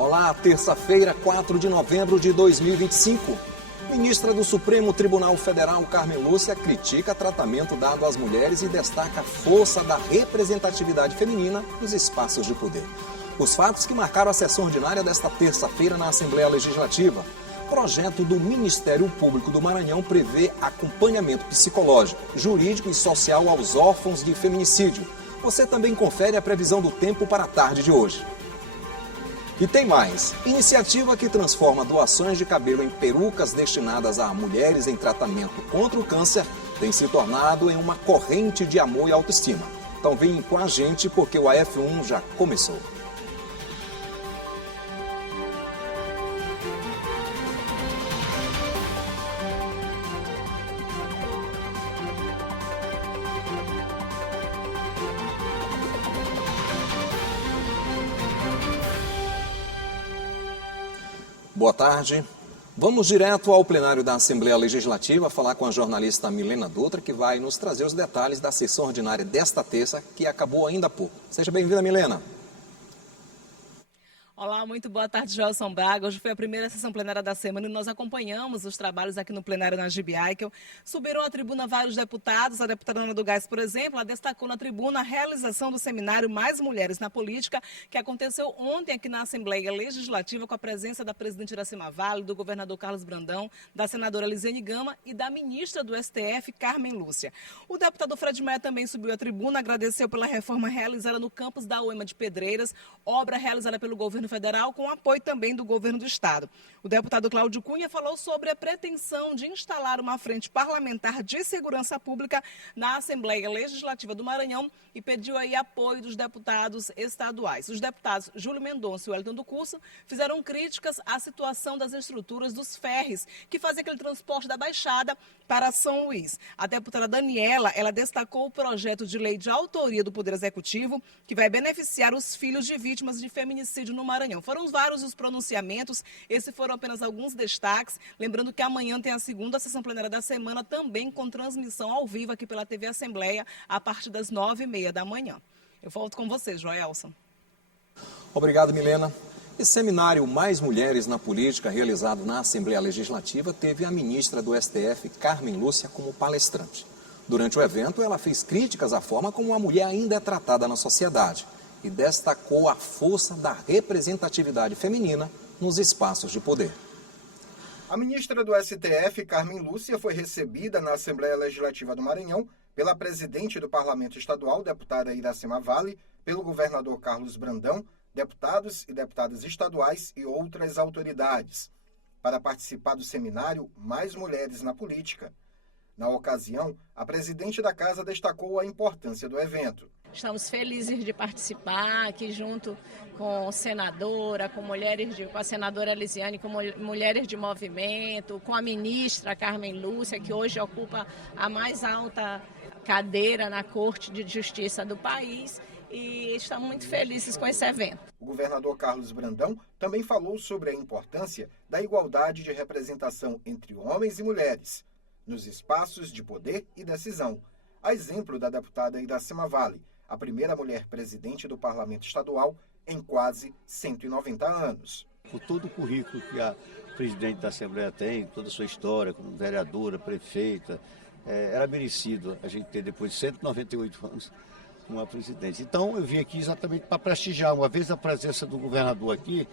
Olá, terça-feira, 4 de novembro de 2025. Ministra do Supremo Tribunal Federal, Carmen Lúcia, critica tratamento dado às mulheres e destaca a força da representatividade feminina nos espaços de poder. Os fatos que marcaram a sessão ordinária desta terça-feira na Assembleia Legislativa. Projeto do Ministério Público do Maranhão prevê acompanhamento psicológico, jurídico e social aos órfãos de feminicídio. Você também confere a previsão do tempo para a tarde de hoje. E tem mais. Iniciativa que transforma doações de cabelo em perucas destinadas a mulheres em tratamento contra o câncer tem se tornado em uma corrente de amor e autoestima. Então vem com a gente porque o AF1 já começou. Boa tarde. Vamos direto ao plenário da Assembleia Legislativa falar com a jornalista Milena Dutra, que vai nos trazer os detalhes da sessão ordinária desta terça, que acabou ainda há pouco. Seja bem-vinda, Milena. Olá, muito boa tarde, Joelson Braga. Hoje foi a primeira sessão plenária da semana e nós acompanhamos os trabalhos aqui no plenário na GB Eichel. Subiram à tribuna vários deputados. A deputada Ana do Gás, por exemplo, ela destacou na tribuna a realização do seminário Mais Mulheres na Política, que aconteceu ontem aqui na Assembleia Legislativa com a presença da presidente Iracema Vale, do governador Carlos Brandão, da senadora Elisiane Gama e da ministra do STF, Carmen Lúcia. O deputado Fred Maia também subiu à tribuna, agradeceu pela reforma realizada no campus da UEMA de Pedreiras, obra realizada pelo governo federal com apoio também do governo do estado. O deputado Cláudio Cunha falou sobre a pretensão de instalar uma frente parlamentar de segurança pública na Assembleia Legislativa do Maranhão e pediu aí apoio dos deputados estaduais. Os deputados Júlio Mendonça e Wellington do Curso fizeram críticas à situação das estruturas dos ferries que fazem aquele transporte da Baixada para São Luís. A deputada Daniela, ela destacou o projeto de lei de autoria do Poder Executivo que vai beneficiar os filhos de vítimas de feminicídio no Maranhão. Foram vários os pronunciamentos, esses foram apenas alguns destaques. Lembrando que amanhã tem a segunda sessão plenária da semana, também com transmissão ao vivo aqui pela TV Assembleia, a partir das 9h30 da manhã. Eu volto com você, Joelson. Obrigado, Milena. Esse seminário Mais Mulheres na Política, realizado na Assembleia Legislativa, teve a ministra do STF, Carmen Lúcia, como palestrante. Durante o evento, ela fez críticas à forma como a mulher ainda é tratada na sociedade e destacou a força da representatividade feminina nos espaços de poder. A ministra do STF, Carmen Lúcia, foi recebida na Assembleia Legislativa do Maranhão pela presidente do Parlamento Estadual, deputada Iracema Vale, pelo governador Carlos Brandão, deputados e deputadas estaduais e outras autoridades, para participar do seminário Mais Mulheres na Política. Na ocasião, a presidente da casa destacou a importância do evento. Estamos felizes de participar aqui junto com a senadora, com a senadora Elisiane, com mulheres de movimento, com a ministra Carmen Lúcia, que hoje ocupa a mais alta cadeira na Corte de Justiça do país, e estamos muito felizes com esse evento. O governador Carlos Brandão também falou sobre a importância da igualdade de representação entre homens e mulheres nos espaços de poder e decisão, a exemplo da deputada Iracema Vale, a primeira mulher presidente do Parlamento Estadual em quase 190 anos. Por todo o currículo que a presidente da Assembleia tem, toda a sua história como vereadora, prefeita, era merecido a gente ter, depois de 198 anos, uma presidente. Então eu vim aqui exatamente para prestigiar, uma vez a presença do governador aqui,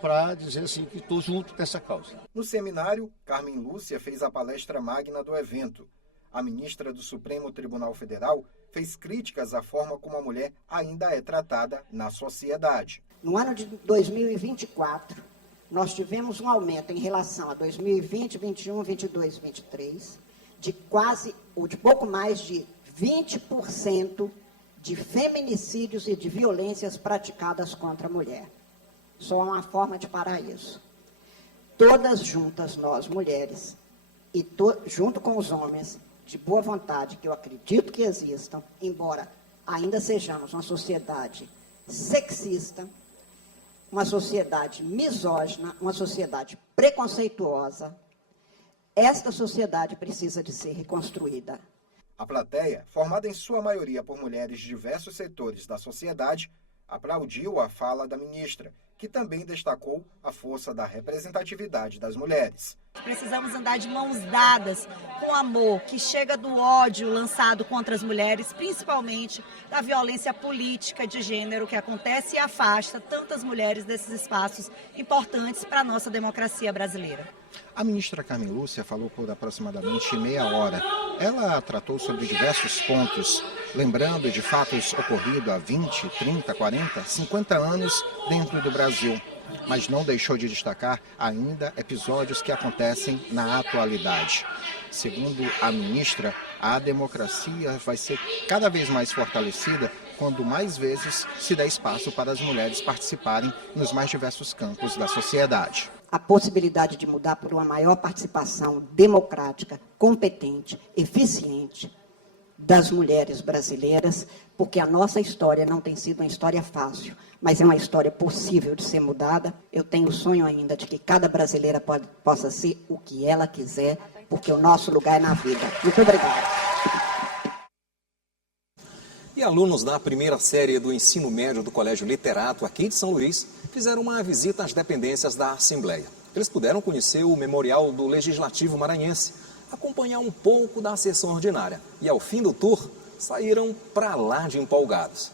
para dizer assim que estou junto dessa causa. No seminário, Carmen Lúcia fez a palestra magna do evento. A ministra do Supremo Tribunal Federal fez críticas à forma como a mulher ainda é tratada na sociedade. No ano de 2024, nós tivemos um aumento em relação a 2020, 21, 22, 23, de pouco mais de 20% de feminicídios e de violências praticadas contra a mulher. Só há uma forma de parar isso. Todas juntas, nós, mulheres, e junto com os homens, de boa vontade, que eu acredito que existam, embora ainda sejamos uma sociedade sexista, uma sociedade misógina, uma sociedade preconceituosa, esta sociedade precisa de ser reconstruída. A plateia, formada em sua maioria por mulheres de diversos setores da sociedade, aplaudiu a fala da ministra, que também destacou a força da representatividade das mulheres. Precisamos andar de mãos dadas, com amor, que chega do ódio lançado contra as mulheres, principalmente da violência política de gênero que acontece e afasta tantas mulheres desses espaços importantes para a nossa democracia brasileira. A ministra Carmen Lúcia falou por aproximadamente meia hora. Ela tratou sobre diversos pontos, lembrando de fatos ocorridos há 20, 30, 40, 50 anos dentro do Brasil, mas não deixou de destacar ainda episódios que acontecem na atualidade. Segundo a ministra, a democracia vai ser cada vez mais fortalecida quando mais vezes se der espaço para as mulheres participarem nos mais diversos campos da sociedade. A possibilidade de mudar por uma maior participação democrática, competente, eficiente das mulheres brasileiras, porque a nossa história não tem sido uma história fácil, mas é uma história possível de ser mudada. Eu tenho o sonho ainda de que cada brasileira possa ser o que ela quiser, porque o nosso lugar é na vida. Muito obrigada. E alunos da primeira série do ensino médio do Colégio Literato, aqui de São Luís, fizeram uma visita às dependências da Assembleia. Eles puderam conhecer o memorial do Legislativo Maranhense, acompanhar um pouco da sessão ordinária. E ao fim do tour, saíram para lá de empolgados.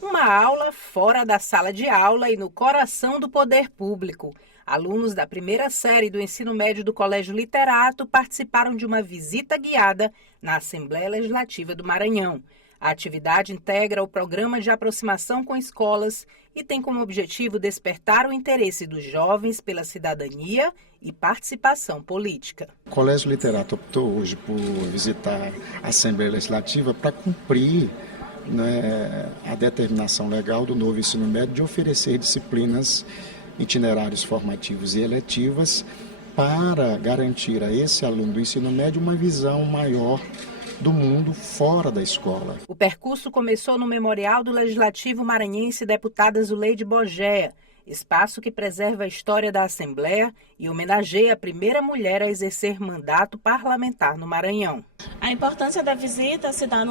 Uma aula fora da sala de aula e no coração do poder público. Alunos da primeira série do ensino médio do Colégio Literato participaram de uma visita guiada na Assembleia Legislativa do Maranhão. A atividade integra o programa de aproximação com escolas e tem como objetivo despertar o interesse dos jovens pela cidadania e participação política. O Colégio Literato optou hoje por visitar a Assembleia Legislativa para cumprir a determinação legal do novo ensino médio de oferecer disciplinas, itinerários formativos e eletivas para garantir a esse aluno do ensino médio uma visão maior do mundo fora da escola. O percurso começou no Memorial do Legislativo Maranhense Deputada Zuleide Bogea, espaço que preserva a história da Assembleia e homenageia a primeira mulher a exercer mandato parlamentar no Maranhão. A importância da visita se dá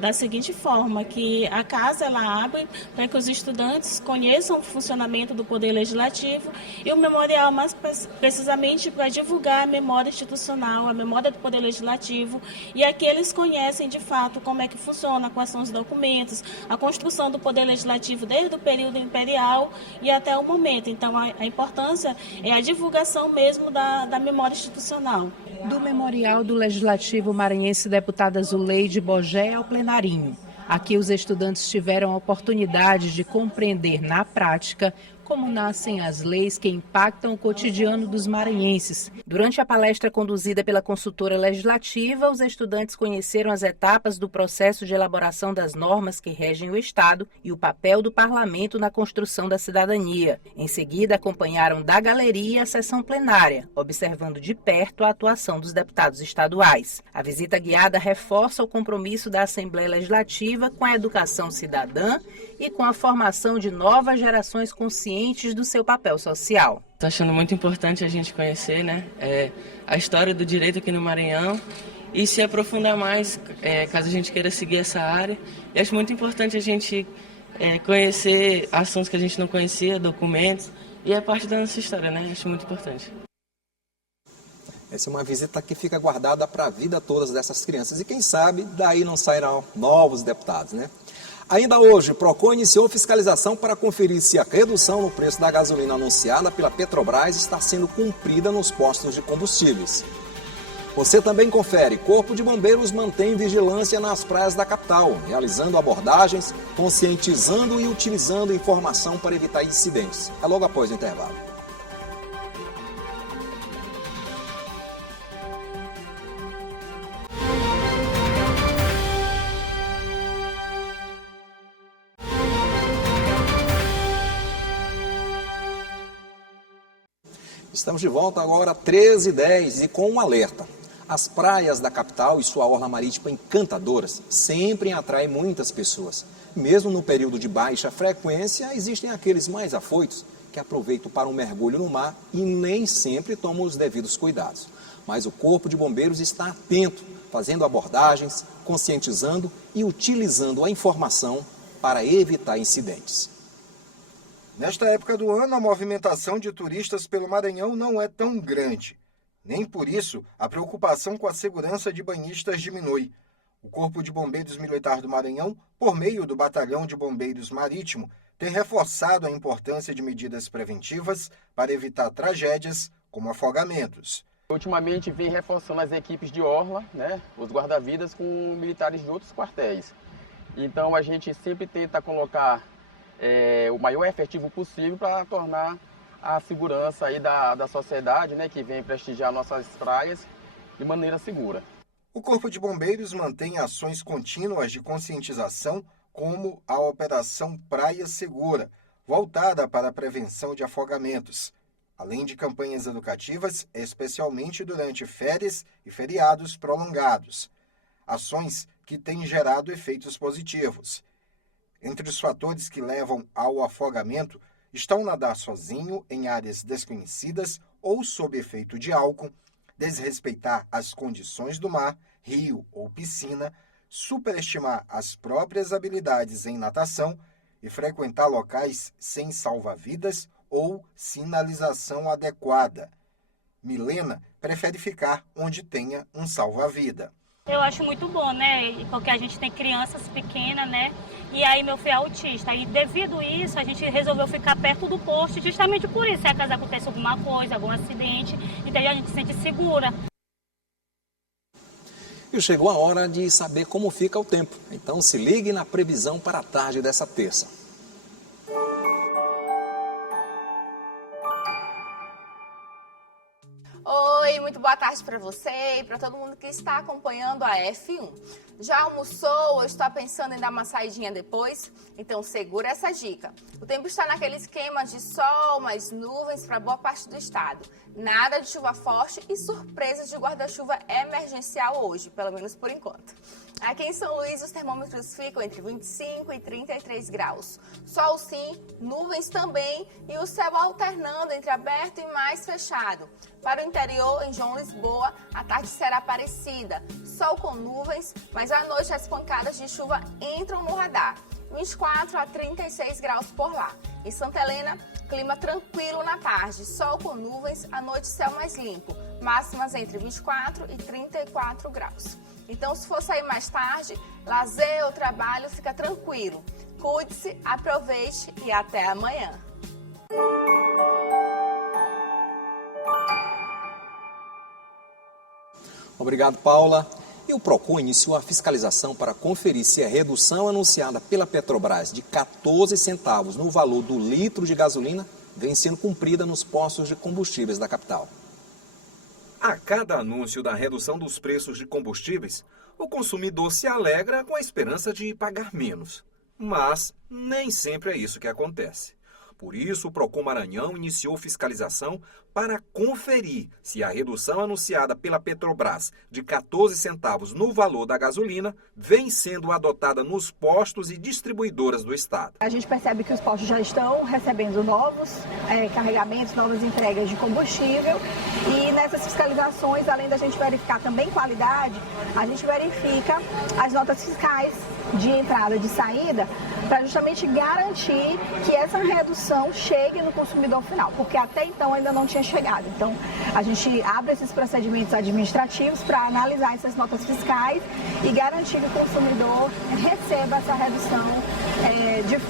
da seguinte forma, que a casa ela abre para que os estudantes conheçam o funcionamento do Poder Legislativo e o memorial mais precisamente para divulgar a memória institucional, a memória do Poder Legislativo, e aqui eles conhecem de fato como é que funciona, quais são os documentos, a construção do Poder Legislativo desde o período imperial e até o momento. Então a importância é a divulgação mesmo da memória institucional. Do Memorial do Legislativo Maranhense Deputada Zuleide Bogea ao plenarinho. Aqui os estudantes tiveram a oportunidade de compreender na prática como nascem as leis que impactam o cotidiano dos maranhenses. Durante a palestra conduzida pela consultora legislativa, os estudantes conheceram as etapas do processo de elaboração das normas que regem o Estado e o papel do parlamento na construção da cidadania. Em seguida, acompanharam da galeria a sessão plenária, observando de perto a atuação dos deputados estaduais. A visita guiada reforça o compromisso da Assembleia Legislativa com a educação cidadã e com a formação de novas gerações conscientes do seu papel social. Estou achando muito importante a gente conhecer, a história do direito aqui no Maranhão e se aprofundar mais, caso a gente queira seguir essa área. E acho muito importante a gente conhecer assuntos que a gente não conhecia, documentos, e é parte da nossa história, Acho muito importante. Essa é uma visita que fica guardada para a vida toda dessas crianças. E quem sabe, daí não sairão novos deputados, Ainda hoje, o Procon iniciou fiscalização para conferir se a redução no preço da gasolina anunciada pela Petrobras está sendo cumprida nos postos de combustíveis. Você também confere, Corpo de Bombeiros mantém vigilância nas praias da capital, realizando abordagens, conscientizando e utilizando informação para evitar incidentes. É logo após o intervalo. Estamos de volta agora, 13h10, e com um alerta. As praias da capital e sua orla marítima encantadoras sempre atraem muitas pessoas. Mesmo no período de baixa frequência, existem aqueles mais afoitos que aproveitam para um mergulho no mar e nem sempre tomam os devidos cuidados. Mas o Corpo de Bombeiros está atento, fazendo abordagens, conscientizando e utilizando a informação para evitar incidentes. Nesta época do ano, a movimentação de turistas pelo Maranhão não é tão grande. Nem por isso, a preocupação com a segurança de banhistas diminui. O Corpo de Bombeiros Militar do Maranhão, por meio do Batalhão de Bombeiros Marítimo, tem reforçado a importância de medidas preventivas para evitar tragédias como afogamentos. Ultimamente vem reforçando as equipes de orla, os guarda-vidas com militares de outros quartéis. Então a gente sempre tenta colocar o maior efetivo possível para tornar a segurança aí da sociedade, que vem prestigiar nossas praias de maneira segura. O Corpo de Bombeiros mantém ações contínuas de conscientização, como a Operação Praia Segura, voltada para a prevenção de afogamentos, além de campanhas educativas, especialmente durante férias e feriados prolongados. Ações que têm gerado efeitos positivos. Entre os fatores que levam ao afogamento estão nadar sozinho em áreas desconhecidas ou sob efeito de álcool, desrespeitar as condições do mar, rio ou piscina, superestimar as próprias habilidades em natação e frequentar locais sem salva-vidas ou sinalização adequada. Milena prefere ficar onde tenha um salva-vida. Eu acho muito bom, porque a gente tem crianças pequenas, e aí meu filho é autista. E devido a isso, a gente resolveu ficar perto do posto, justamente por isso. Se acaso acontece alguma coisa, algum acidente, então a gente se sente segura. E chegou a hora de saber como fica o tempo. Então se ligue na previsão para a tarde dessa terça. Oi, muito boa tarde para você e para todo mundo que está acompanhando a F1. Já almoçou ou está pensando em dar uma saidinha depois? Então segura essa dica. O tempo está naquele esquema de sol, mais nuvens para boa parte do estado. Nada de chuva forte e surpresas de guarda-chuva emergencial hoje, pelo menos por enquanto. Aqui em São Luís, os termômetros ficam entre 25 e 33 graus. Sol sim, nuvens também e o céu alternando entre aberto e mais fechado. Para o interior, em João Lisboa, a tarde será parecida. Sol com nuvens, mas à noite as pancadas de chuva entram no radar. 24 a 36 graus por lá. Em Santa Helena, clima tranquilo na tarde. Sol com nuvens, à noite céu mais limpo. Máximas entre 24 e 34 graus. Então, se for sair mais tarde, lazer ou trabalho, fica tranquilo. Cuide-se, aproveite e até amanhã. Obrigado, Paula. E o PROCON iniciou a fiscalização para conferir se a redução anunciada pela Petrobras de 14 centavos no valor do litro de gasolina vem sendo cumprida nos postos de combustíveis da capital. A cada anúncio da redução dos preços de combustíveis, o consumidor se alegra com a esperança de pagar menos. Mas nem sempre é isso que acontece. Por isso, o PROCON Maranhão iniciou fiscalização para conferir se a redução anunciada pela Petrobras de 14 centavos no valor da gasolina vem sendo adotada nos postos e distribuidoras do estado. A gente percebe que os postos já estão recebendo novos carregamentos, novas entregas de combustível e nessas fiscalizações, além da gente verificar também qualidade, a gente verifica as notas fiscais de entrada e de saída para justamente garantir que essa redução chegue no consumidor final, porque até então ainda não tinha chegado. Então, a gente abre esses procedimentos administrativos para analisar essas notas fiscais e garantir que o consumidor receba essa redução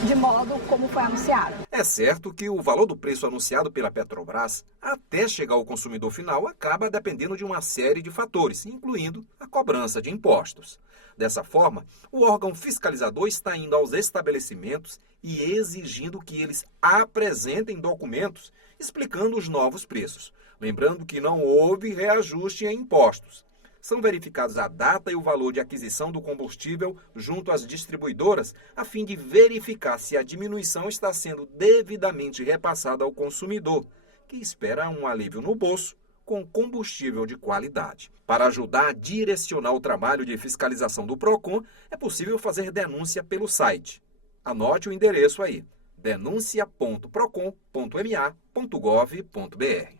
de modo como foi anunciado. É certo que o valor do preço anunciado pela Petrobras, até chegar ao consumidor final, acaba dependendo de uma série de fatores, incluindo a cobrança de impostos. Dessa forma, o órgão fiscalizador está indo aos estabelecimentos e exigindo que eles apresentem documentos explicando os novos preços. Lembrando que não houve reajuste em impostos. São verificados a data e o valor de aquisição do combustível junto às distribuidoras, a fim de verificar se a diminuição está sendo devidamente repassada ao consumidor, que espera um alívio no bolso com combustível de qualidade. Para ajudar a direcionar o trabalho de fiscalização do PROCON, é possível fazer denúncia pelo site. Anote o endereço aí, denuncia.procon.ma.gov.br.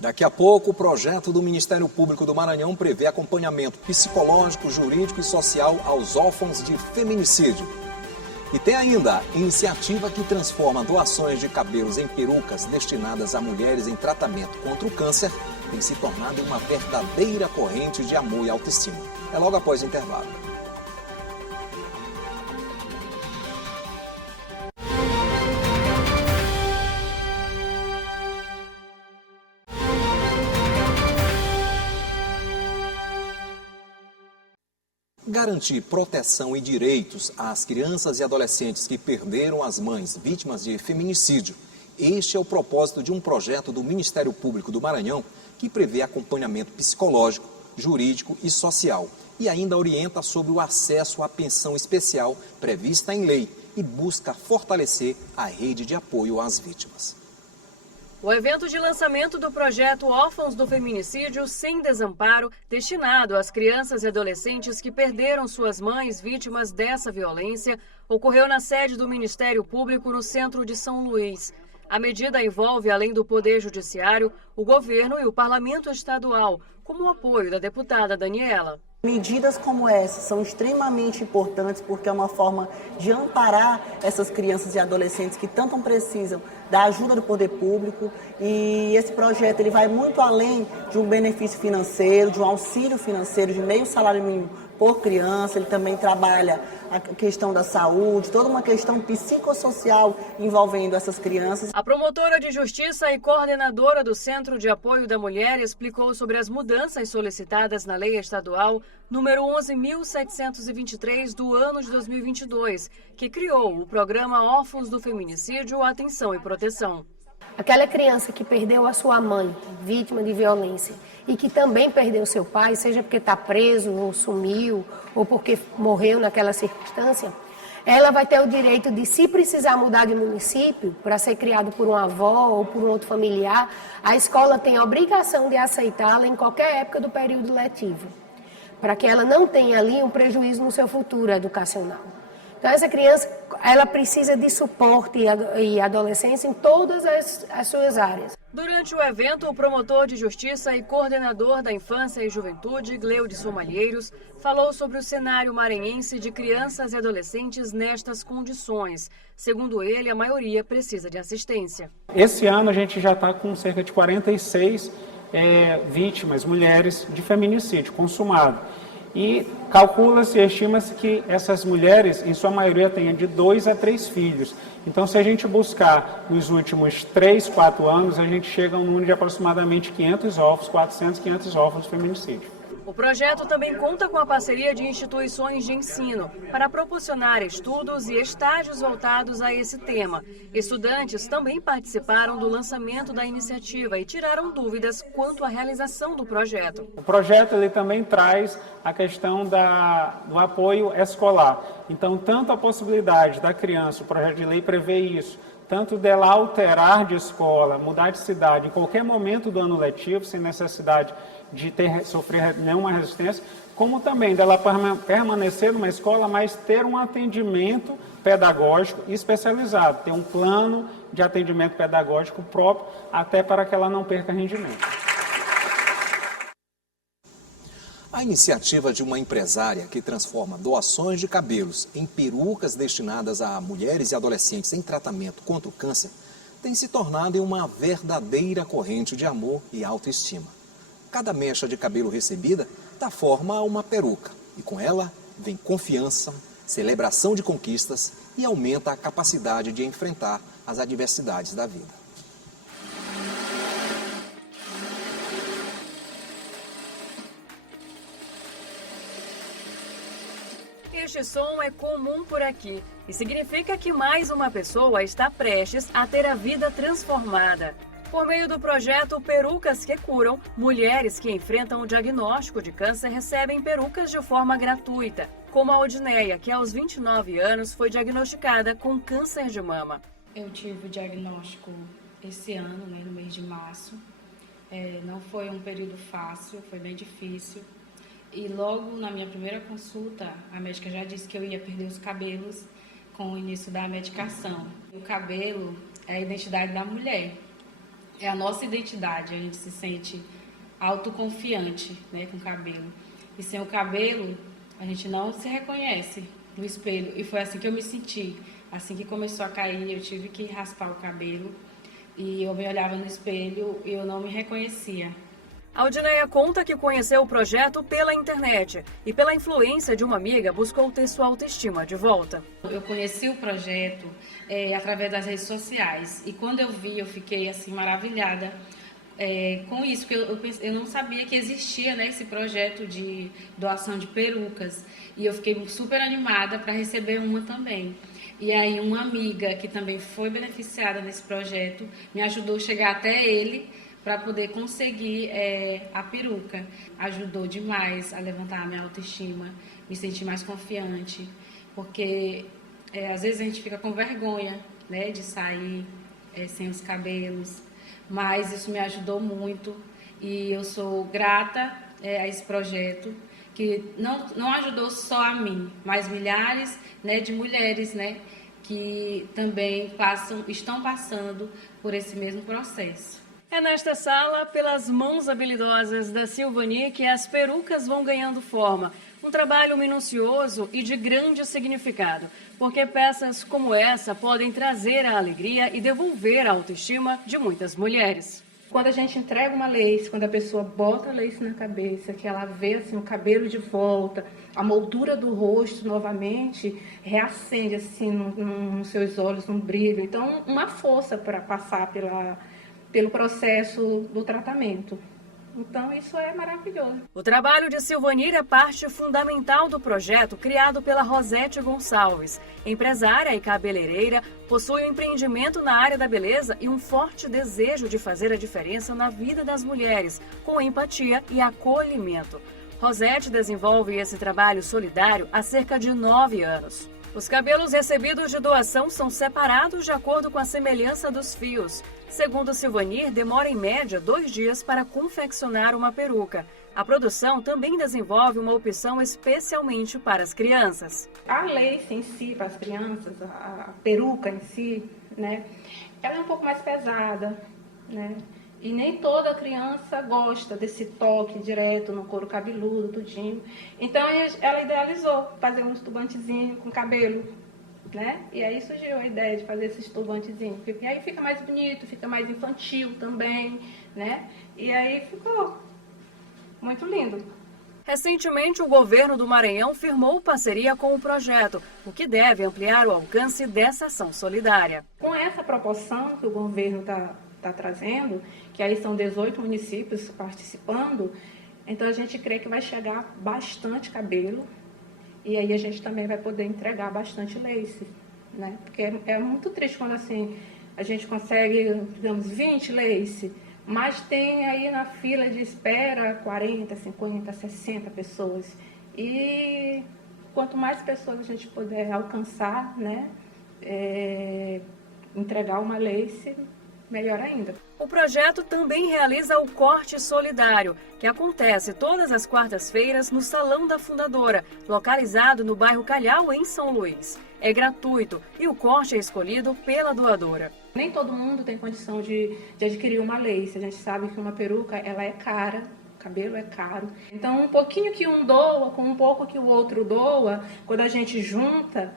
Daqui a pouco, o projeto do Ministério Público do Maranhão prevê acompanhamento psicológico, jurídico e social aos órfãos de feminicídio. E tem ainda a iniciativa que transforma doações de cabelos em perucas destinadas a mulheres em tratamento contra o câncer tem se tornado uma verdadeira corrente de amor e autoestima. É logo após o intervalo. Garantir proteção e direitos às crianças e adolescentes que perderam as mães vítimas de feminicídio. Este é o propósito de um projeto do Ministério Público do Maranhão que prevê acompanhamento psicológico, jurídico e social e ainda orienta sobre o acesso à pensão especial prevista em lei e busca fortalecer a rede de apoio às vítimas. O evento de lançamento do projeto Órfãos do Feminicídio Sem Desamparo, destinado às crianças e adolescentes que perderam suas mães vítimas dessa violência, ocorreu na sede do Ministério Público no centro de São Luís. A medida envolve, além do Poder Judiciário, o governo e o Parlamento Estadual, como o apoio da deputada Daniela. Medidas como essa são extremamente importantes porque é uma forma de amparar essas crianças e adolescentes que tanto precisam da ajuda do poder público, e esse projeto ele vai muito além de um benefício financeiro, de um auxílio financeiro de meio salário mínimo por criança. Ele também trabalha a questão da saúde, toda uma questão psicossocial envolvendo essas crianças. A promotora de justiça e coordenadora do Centro de Apoio da Mulher explicou sobre as mudanças solicitadas na lei estadual número 11.723 do ano de 2022, que criou o programa Órfãos do Feminicídio, Atenção e Proteção. Aquela criança que perdeu a sua mãe, vítima de violência, e que também perdeu seu pai, seja porque está preso ou sumiu, ou porque morreu naquela circunstância, ela vai ter o direito de, se precisar mudar de município, para ser criado por uma avó ou por um outro familiar, a escola tem a obrigação de aceitá-la em qualquer época do período letivo, para que ela não tenha ali um prejuízo no seu futuro educacional. Então, essa criança, ela precisa de suporte e adolescência em todas as suas áreas. Durante o evento, o promotor de justiça e coordenador da Infância e Juventude, Gleudson Malheiros, falou sobre o cenário maranhense de crianças e adolescentes nestas condições. Segundo ele, a maioria precisa de assistência. Esse ano a gente já está com cerca de 46 vítimas, mulheres, de feminicídio consumado. E calcula-se e estima-se que essas mulheres, em sua maioria, tenham de 2 a 3 filhos. Então, se a gente buscar nos últimos 3, 4 anos, a gente chega a um número de aproximadamente 500 órfãos, 400, 500 órfãos de feminicídio. O projeto também conta com a parceria de instituições de ensino para proporcionar estudos e estágios voltados a esse tema. Estudantes também participaram do lançamento da iniciativa e tiraram dúvidas quanto à realização do projeto. O projeto ele também traz a questão do apoio escolar. Então, tanto a possibilidade da criança, o projeto de lei prevê isso, tanto dela alterar de escola, mudar de cidade em qualquer momento do ano letivo, sem necessidade de sofrer nenhuma resistência, como também dela permanecer numa escola, mas ter um atendimento pedagógico especializado, ter um plano de atendimento pedagógico próprio, até para que ela não perca rendimento. A iniciativa de uma empresária que transforma doações de cabelos em perucas destinadas a mulheres e adolescentes em tratamento contra o câncer tem se tornado uma verdadeira corrente de amor e autoestima. Cada mecha de cabelo recebida dá forma a uma peruca e com ela vem confiança, celebração de conquistas e aumenta a capacidade de enfrentar as adversidades da vida. Este som é comum por aqui e significa que mais uma pessoa está prestes a ter a vida transformada. Por meio do projeto Perucas que Curam, mulheres que enfrentam o diagnóstico de câncer recebem perucas de forma gratuita, como a Odineia, que aos 29 anos foi diagnosticada com câncer de mama. Eu tive o diagnóstico esse ano, no mês de março. Não foi um período fácil, foi bem difícil. E logo na minha primeira consulta, a médica já disse que eu ia perder os cabelos com o início da medicação. O cabelo é a identidade da mulher. é a nossa identidade, a gente se sente autoconfiante, né, com o cabelo. E sem o cabelo, a gente não se reconhece no espelho. E foi assim que eu me senti. Assim que começou a cair, eu tive que raspar o cabelo. E eu me olhava no espelho e eu não me reconhecia. Aldineia conta que conheceu o projeto pela internet e pela influência de uma amiga buscou ter sua autoestima de volta. Eu conheci o projeto através das redes sociais e quando eu vi, eu fiquei assim maravilhada com isso, porque eu não sabia que existia, né, esse projeto de doação de perucas e eu fiquei super animada para receber uma também. E aí uma amiga que também foi beneficiada nesse projeto me ajudou a chegar até ele para poder conseguir a peruca. Ajudou demais a levantar a minha autoestima, me sentir mais confiante, porque às vezes a gente fica com vergonha, né, de sair sem os cabelos, mas isso me ajudou muito e eu sou grata a esse projeto, que não ajudou só a mim, mas milhares, né, de mulheres, né, que também estão passando por esse mesmo processo. É nesta sala, pelas mãos habilidosas da Silvani, que as perucas vão ganhando forma. Um trabalho minucioso e de grande significado, porque peças como essa podem trazer a alegria e devolver a autoestima de muitas mulheres. Quando a gente entrega uma lace, quando a pessoa bota a lace na cabeça, que ela vê assim, o cabelo de volta, a moldura do rosto novamente, reacende assim, nos seus olhos um brilho. Então, uma força para passar pelo processo do tratamento. Então, isso é maravilhoso. O trabalho de Silvanir é parte fundamental do projeto criado pela Rosete Gonçalves. Empresária e cabeleireira, possui um empreendimento na área da beleza e um forte desejo de fazer a diferença na vida das mulheres, com empatia e acolhimento. Rosete desenvolve esse trabalho solidário há cerca de 9 anos. Os cabelos recebidos de doação são separados de acordo com a semelhança dos fios. Segundo Silvanir, demora em média 2 dias para confeccionar uma peruca. A produção também desenvolve uma opção especialmente para as crianças. A lace em si, para as crianças, a peruca em si, né, ela é um pouco mais pesada, né? E nem toda criança gosta desse toque direto no couro cabeludo, tudinho. Então, ela idealizou fazer uns turbantezinhos com cabelo, né? E aí surgiu a ideia de fazer esses turbantezinhos. E aí fica mais bonito, fica mais infantil também, né? E aí ficou muito lindo. Recentemente, o governo do Maranhão firmou parceria com o projeto, o que deve ampliar o alcance dessa ação solidária. Com essa proporção que o governo está trazendo, que aí são 18 municípios participando, então a gente crê que vai chegar bastante cabelo e aí a gente também vai poder entregar bastante lace, né? Porque é muito triste quando assim a gente consegue, digamos, 20 lace, mas tem aí na fila de espera 40, 50, 60 pessoas. E quanto mais pessoas a gente puder alcançar, né, entregar uma lace, melhor ainda. O projeto também realiza o Corte Solidário, que acontece todas as quartas-feiras no Salão da Fundadora, localizado no bairro Calhau, em São Luís. É gratuito e o corte é escolhido pela doadora. Nem todo mundo tem condição de adquirir uma lace. A gente sabe que uma peruca ela é cara, o cabelo é caro. Então, um pouquinho que um doa, com um pouco que o outro doa, quando a gente junta,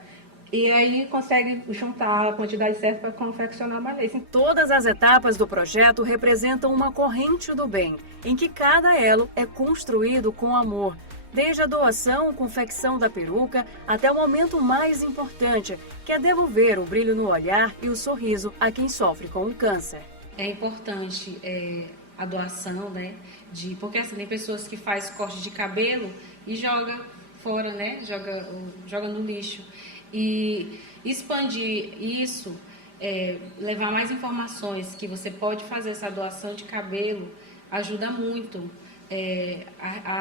e aí consegue juntar a quantidade certa para confeccionar uma lace. Todas as etapas do projeto representam uma corrente do bem, em que cada elo é construído com amor. Desde a doação, confecção da peruca, até o momento mais importante, que é devolver o brilho no olhar e o sorriso a quem sofre com o câncer. É importante a doação, né? Porque assim, tem pessoas que fazem corte de cabelo e joga fora, né? Joga no lixo. E expandir isso, levar mais informações que você pode fazer essa doação de cabelo, ajuda muito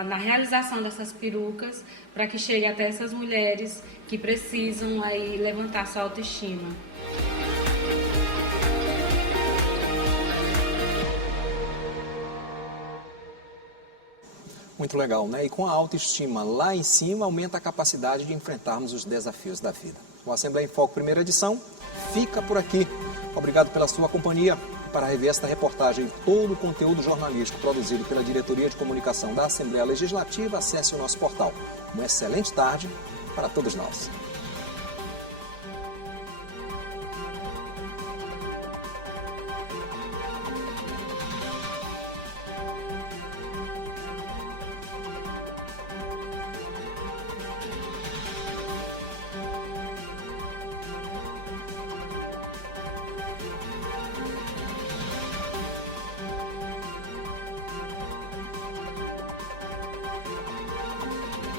na realização dessas perucas, para que chegue até essas mulheres que precisam aí levantar sua autoestima. Muito legal, né? E com a autoestima lá em cima, aumenta a capacidade de enfrentarmos os desafios da vida. O Assembleia em Foco, primeira edição, fica por aqui. Obrigado pela sua companhia. Para rever esta reportagem e todo o conteúdo jornalístico produzido pela Diretoria de Comunicação da Assembleia Legislativa, acesse o nosso portal. Uma excelente tarde para todos nós.